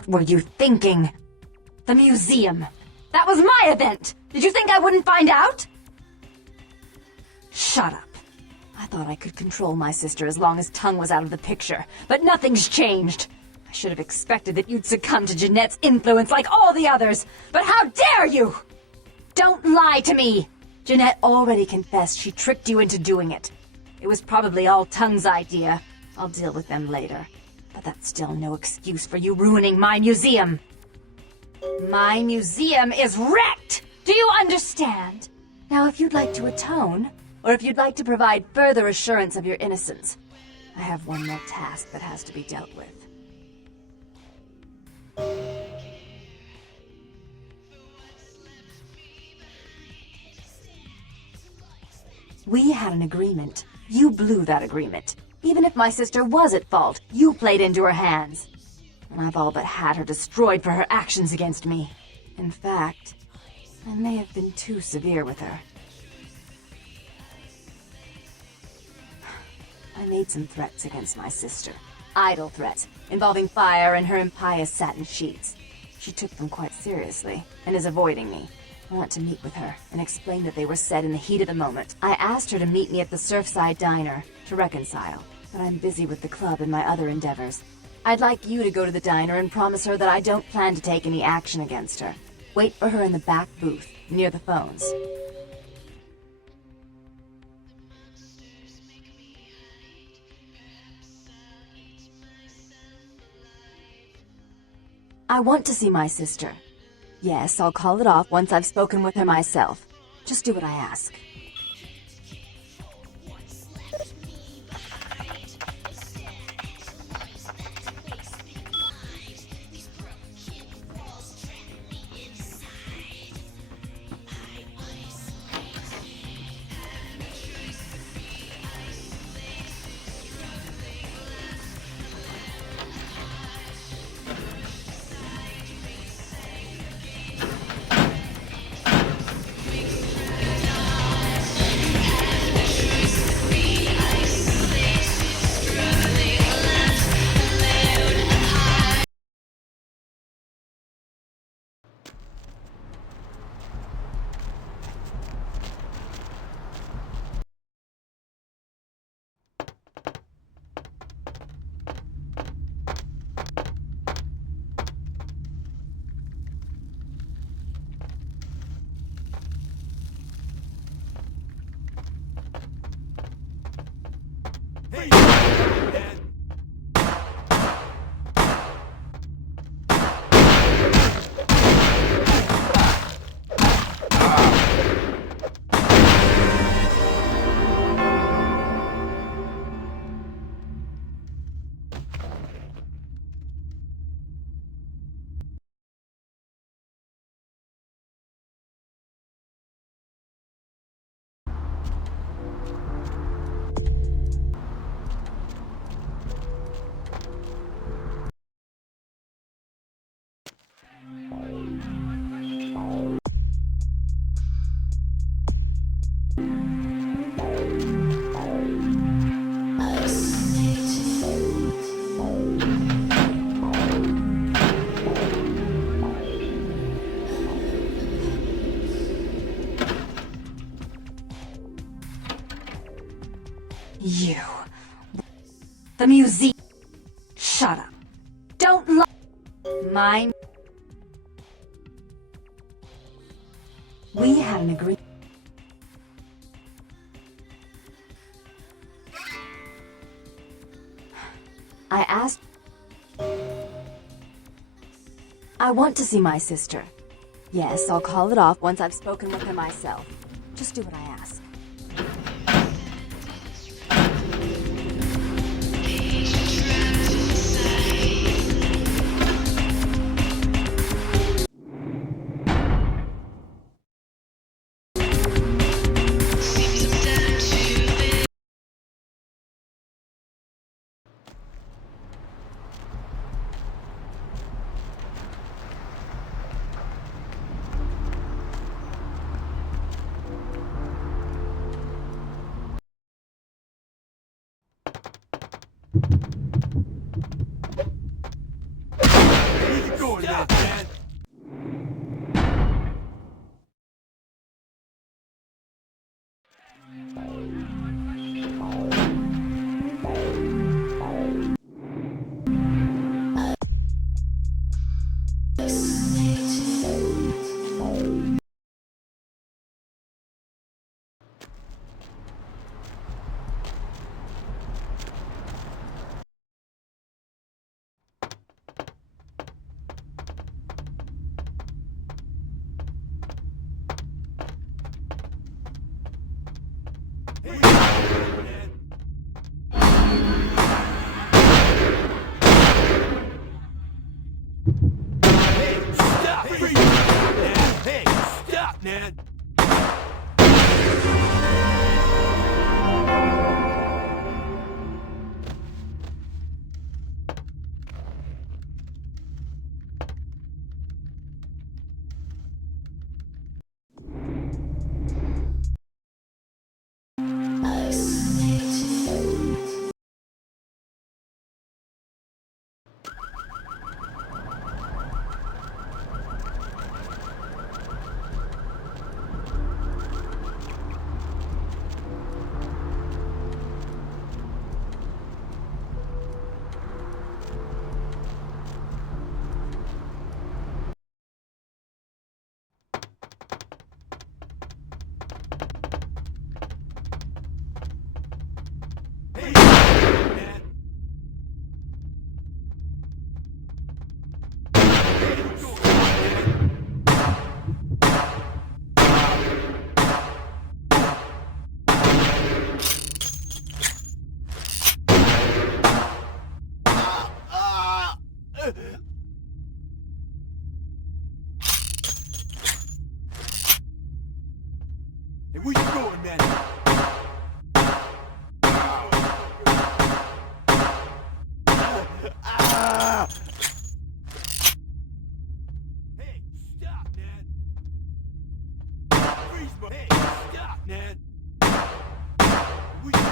What were you thinking? The museum. That was my event! Did you think I wouldn't find out? Shut up. I thought I could control my sister as long as Tongue was out of the picture, but nothing's changed. I should have expected that you'd succumb to Jeanette's influence like all the others, but how dare you! Don't lie to me! Jeanette already confessed she tricked you into doing it. It was probably all Tongue's idea. I'll deal with them later. But that's still no excuse for you ruining my museum. My museum is wrecked! Do you understand? Now, if you'd like to atone, or if you'd like to provide further assurance of your innocence, I have one more task that has to be dealt with. We had an agreement. You blew that agreement. Even if my sister was at fault, you played into her hands. And I've all but had her destroyed for her actions against me. In fact, I may have been too severe with her. I made some threats against my sister. Idle threats, involving fire and her impious satin sheets. She took them quite seriously, and is avoiding me. I want to meet with her, and explain that they were said in the heat of the moment. I asked her to meet me at the Surfside Diner, to reconcile, but I'm busy with the club and my other endeavors. I'd like you to go to the diner and promise her that I don't plan to take any action against her. Wait for her in the back booth, near the phones. I want to see my sister. Yes, I'll call it off once I've spoken with her myself. Just do what I ask. You. The museum. Shut up. Don't lie. Mine. We had an agreement. I asked. I want to see my sister. Yes, I'll call it off once I've spoken with her myself. Just do what I ask. it, man! Man! Hey, where you going, man? Hey, stop, man! Freeze, hey, stop, man! Where you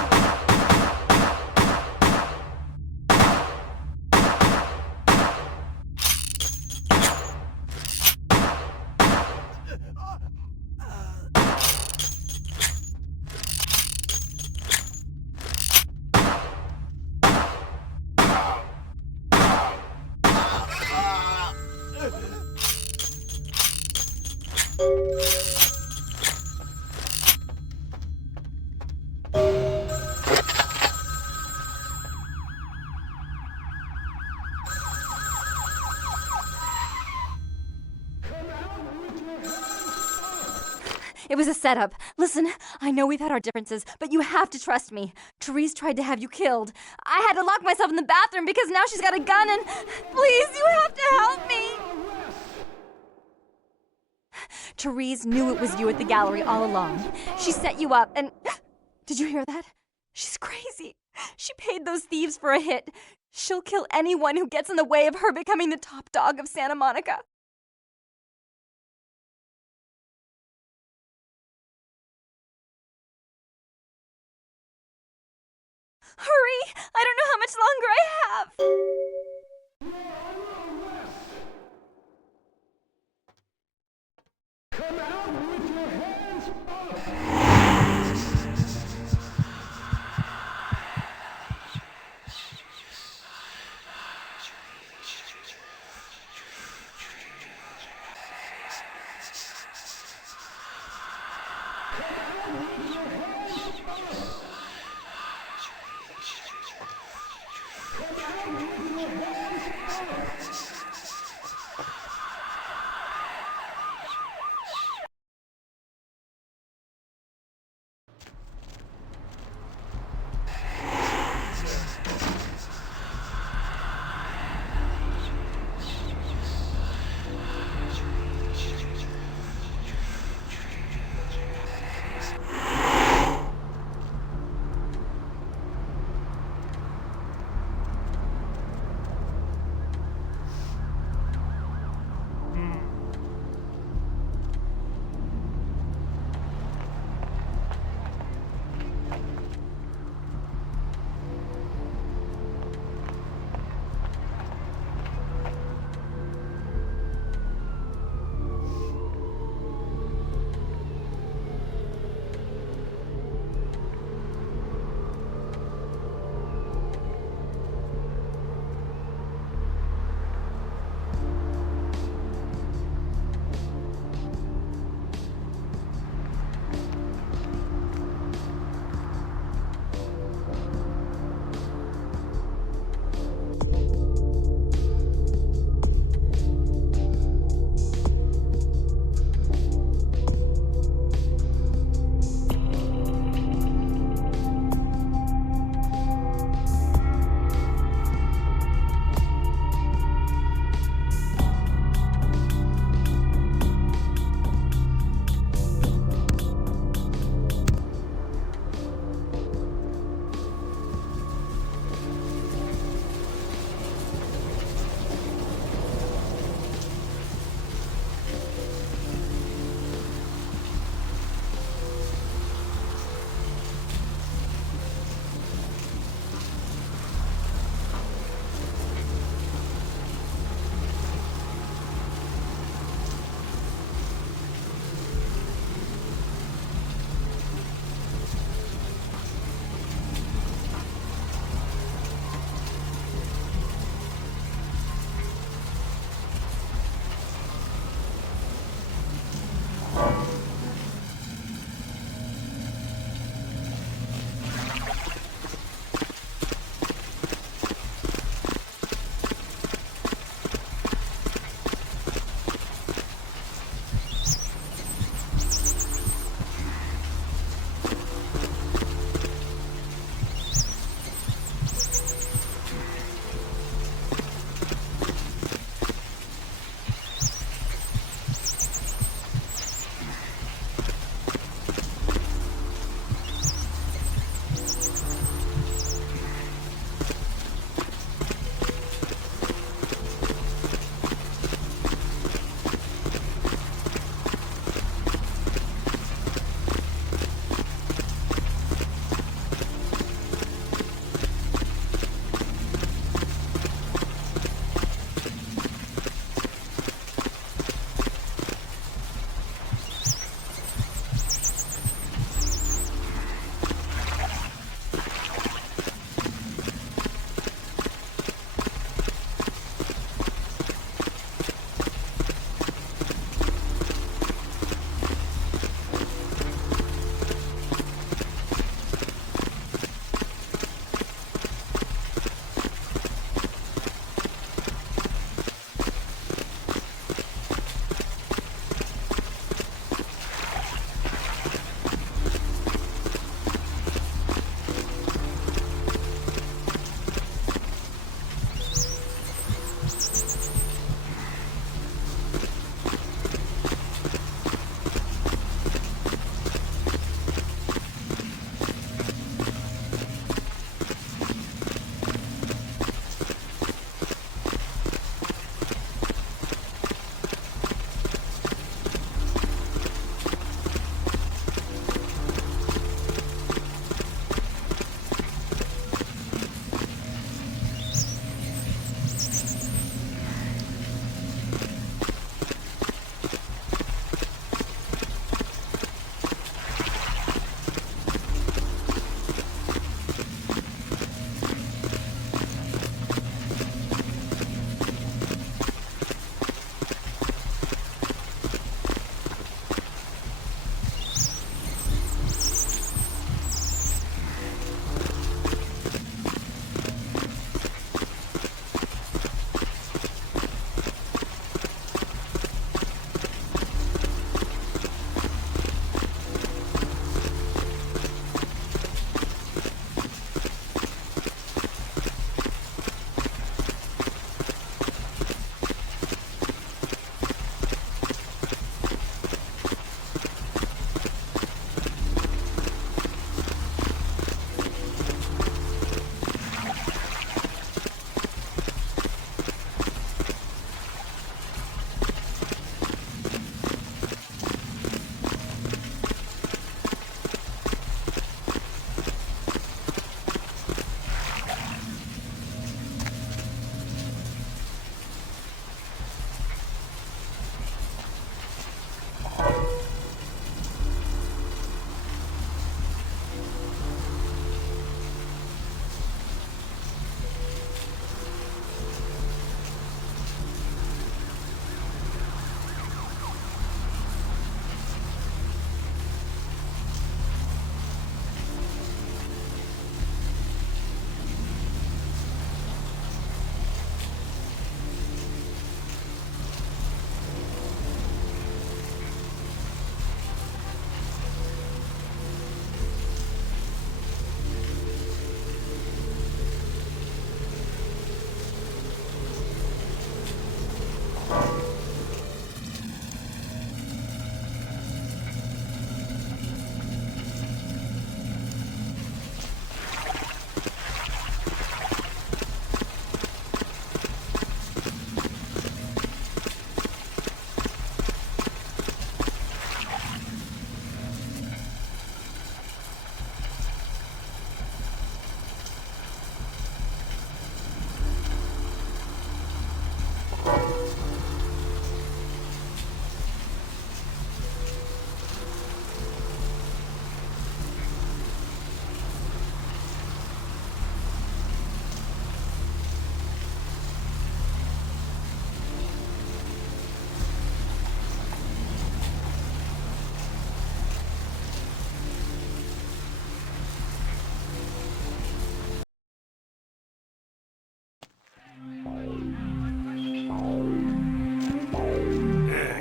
It was a setup. Listen, I know we've had our differences, but you have to trust me. Therese tried to have you killed. I had to lock myself in the bathroom because now she's got a gun and... Please, you have to help me! Therese knew it was you at the gallery all along. She set you up and... Did you hear that? She's crazy. She paid those thieves for a hit. She'll kill anyone who gets in the way of her becoming the top dog of Santa Monica. Hurry! I don't know how much longer I have! Come out with your hands up!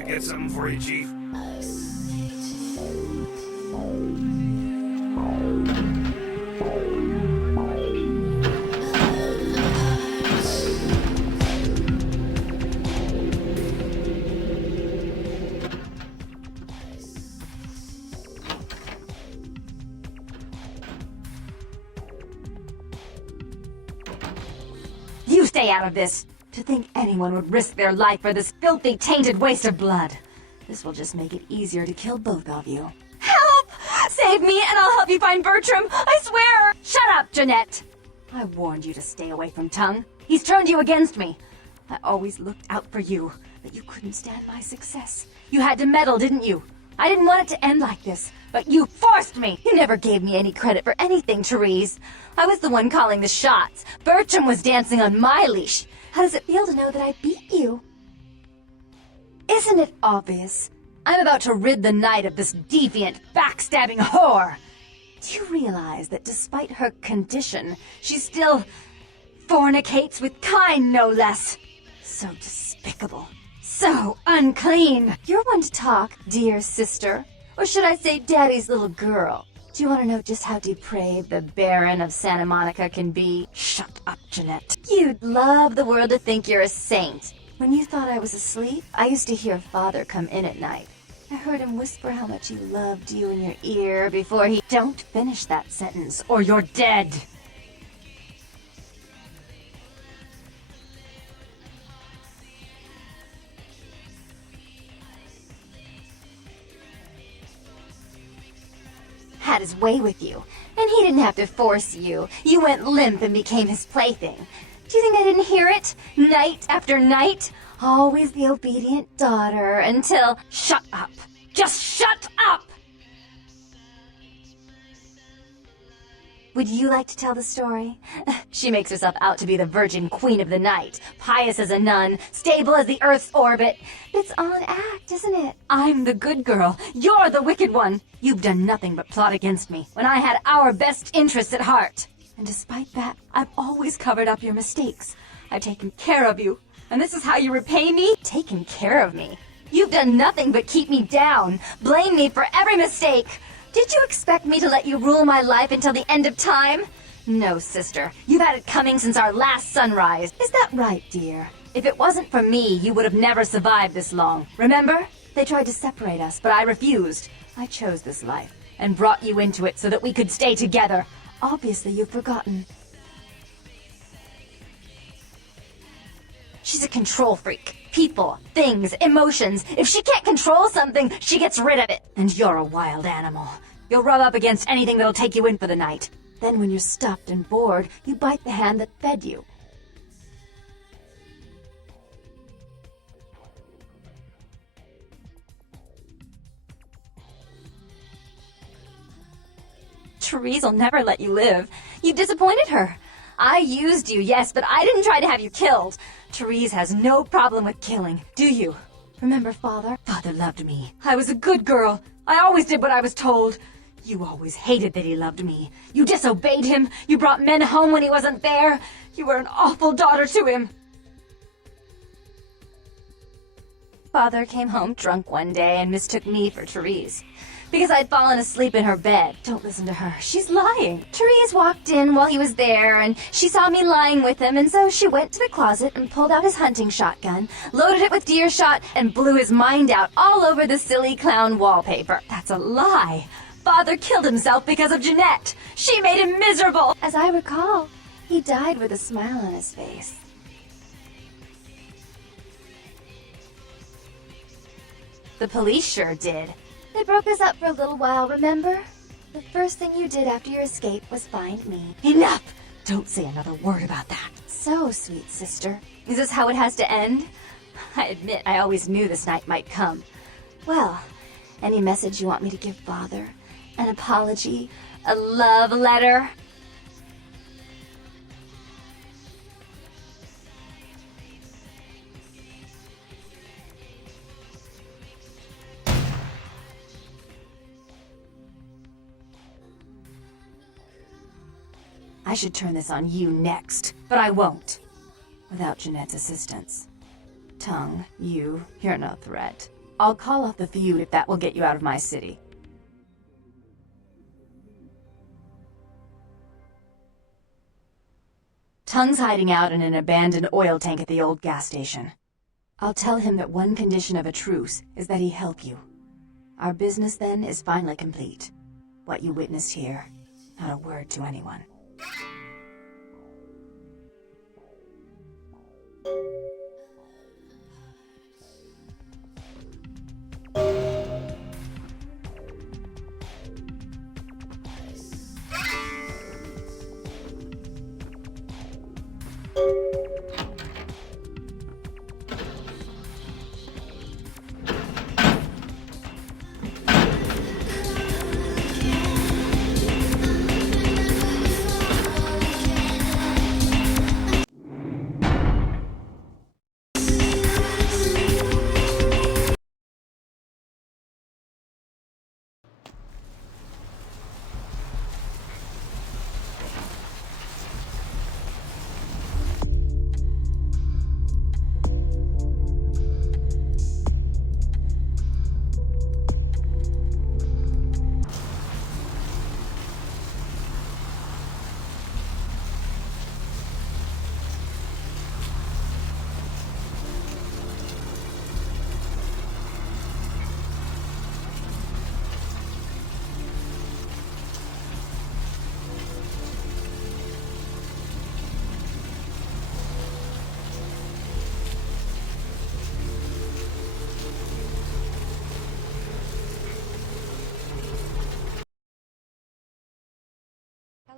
Get something for you, Chief? You stay out of this! To think anyone would risk their life for this filthy, tainted waste of blood. This will just make it easier to kill both of you. Help! Save me and I'll help you find Bertram, I swear! Shut up, Jeanette! I warned you to stay away from Tongue. He's turned you against me. I always looked out for you, but you couldn't stand my success. You had to meddle, didn't you? I didn't want it to end like this, but you forced me! You never gave me any credit for anything, Therese. I was the one calling the shots. Bertram was dancing on my leash. How does it feel to know that I beat you? Isn't it obvious? I'm about to rid the night of this deviant, backstabbing whore. Do you realize that despite her condition, she still fornicates with kind, no less? So despicable. So unclean. You're one to talk, dear sister. Or should I say daddy's little girl? Do you want to know just how depraved the Baron of Santa Monica can be? Shut up, Jeanette. You'd love the world to think you're a saint. When you thought I was asleep, I used to hear Father come in at night. I heard him whisper how much he loved you in your ear before he... Don't finish that sentence, or you're dead. Had his way with you, and he didn't have to force you. You went limp and became his plaything. Do you think I didn't hear it? Night after night? Always the obedient daughter until... Shut up! Just shut up! Would you like to tell the story? She makes herself out to be the virgin queen of the night, pious as a nun, stable as the Earth's orbit. It's all an act, isn't it? I'm the good girl. You're the wicked one. You've done nothing but plot against me when I had our best interests at heart. And despite that, I've always covered up your mistakes. I've taken care of you. And this is how you repay me? Taken care of me? You've done nothing but keep me down, blame me for every mistake. Did you expect me to let you rule my life until the end of time? No, sister. You've had it coming since our last sunrise. Is that right, dear? If it wasn't for me, you would have never survived this long. Remember? They tried to separate us, but I refused. I chose this life and brought you into it so that we could stay together. Obviously, you've forgotten. She's a control freak. People, things, emotions. If she can't control something, she gets rid of it. And you're a wild animal. You'll rub up against anything that'll take you in for the night. Then when you're stuffed and bored, you bite the hand that fed you. Therese will never let you live. You disappointed her. I used you, yes, but I didn't try to have you killed. Therese has no problem with killing, do you? Remember Father? Father loved me. I was a good girl. I always did what I was told. You always hated that he loved me. You disobeyed him. You brought men home when he wasn't there. You were an awful daughter to him. Father came home drunk one day and mistook me for Therese. Because I'd fallen asleep in her bed. Don't listen to her. She's lying. Therese walked in while he was there, and she saw me lying with him, and so she went to the closet and pulled out his hunting shotgun, loaded it with deer shot, and blew his mind out all over the silly clown wallpaper. That's a lie. Father killed himself because of Jeanette. She made him miserable. As I recall, he died with a smile on his face. The police sure did. They broke us up for a little while, remember? The first thing you did after your escape was find me. Enough! Don't say another word about that. So, sweet sister. Is this how it has to end? I admit I always knew this night might come. Well, any message you want me to give Father? An apology? A love letter? I should turn this on you next, but I won't. Without Jeanette's assistance. Tongue, you're no threat. I'll call off the feud if that will get you out of my city. Tung's hiding out in an abandoned oil tank at the old gas station. I'll tell him that one condition of a truce is that he help you. Our business then is finally complete. What you witnessed here, not a word to anyone.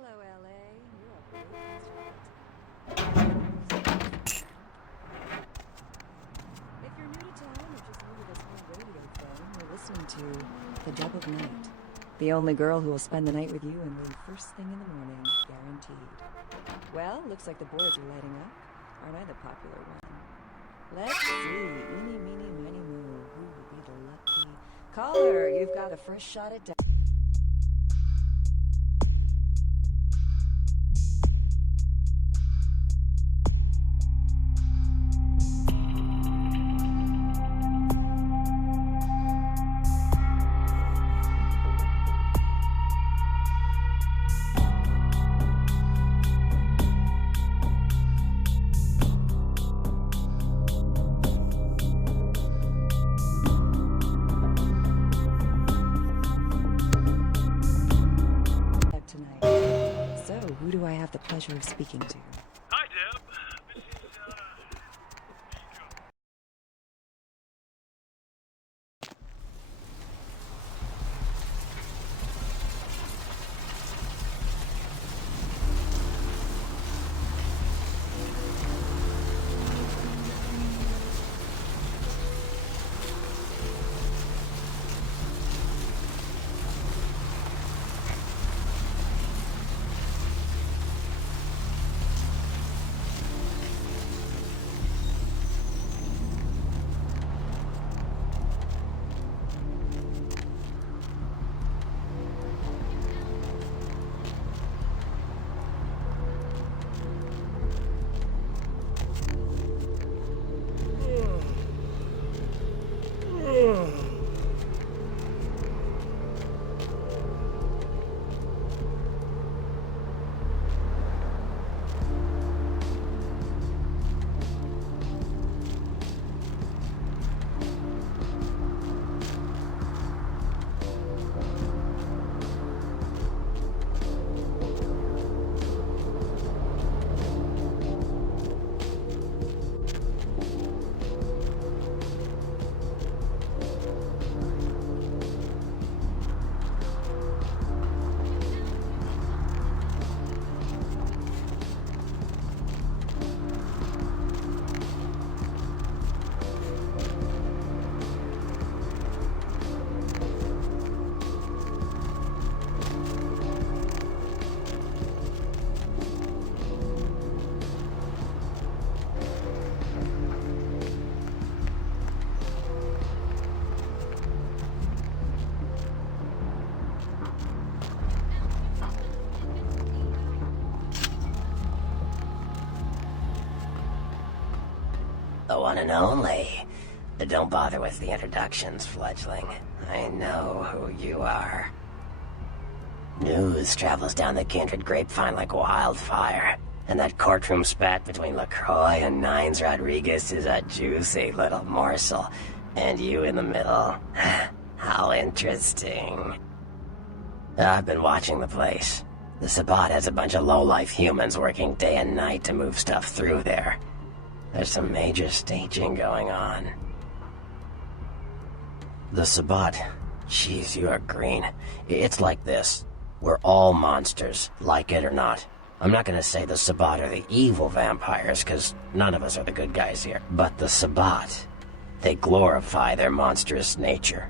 Hello, LA. You're a great If you're new to town or just new to this whole radio thing, you're listening to The Dub of Night. The only girl who will spend the night with you and leave first thing in the morning, guaranteed. Well, looks like the boards are lighting up. Aren't I the popular one? Let's see. Eeny, meeny, miny, moo. Who will be the lucky caller? You've got a first shot at Who do I have the pleasure of speaking to? Hi, Deb. This is, The one and only. Don't bother with the introductions, fledgling. I know who you are. News travels down the kindred grapevine like wildfire, and that courtroom spat between LaCroix and Nines Rodriguez is a juicy little morsel, and you in the middle. How interesting. I've been watching the place. The Sabbat has a bunch of low-life humans working day and night to move stuff through there. There's some major staging going on. The Sabbat. Jeez, you are green. It's like this. We're all monsters, like it or not. I'm not gonna say the Sabbat are the evil vampires, because none of us are the good guys here. But the Sabbat, they glorify their monstrous nature.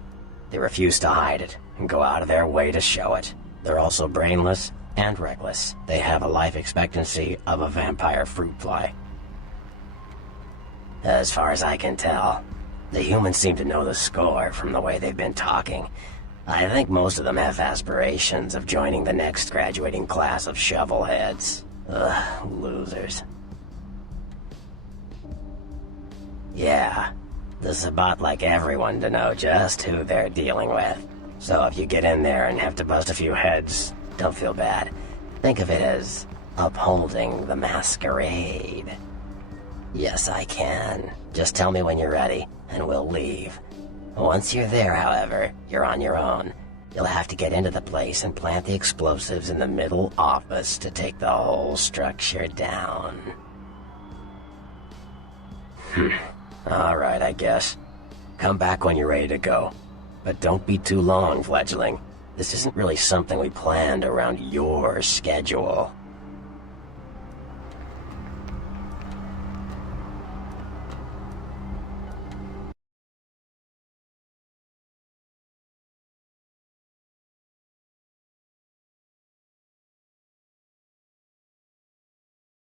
They refuse to hide it, and go out of their way to show it. They're also brainless and reckless. They have a life expectancy of a vampire fruit fly. As far as I can tell, the humans seem to know the score from the way they've been talking. I think most of them have aspirations of joining the next graduating class of shovelheads. Ugh, losers. Yeah, the Sabbat like everyone to know just who they're dealing with. So if you get in there and have to bust a few heads, don't feel bad. Think of it as upholding the masquerade. Yes, I can. Just tell me when you're ready, and we'll leave. Once you're there, however, you're on your own. You'll have to get into the place and plant the explosives in the middle office to take the whole structure down. Alright, I guess. Come back when you're ready to go. But don't be too long, fledgling. This isn't really something we planned around your schedule.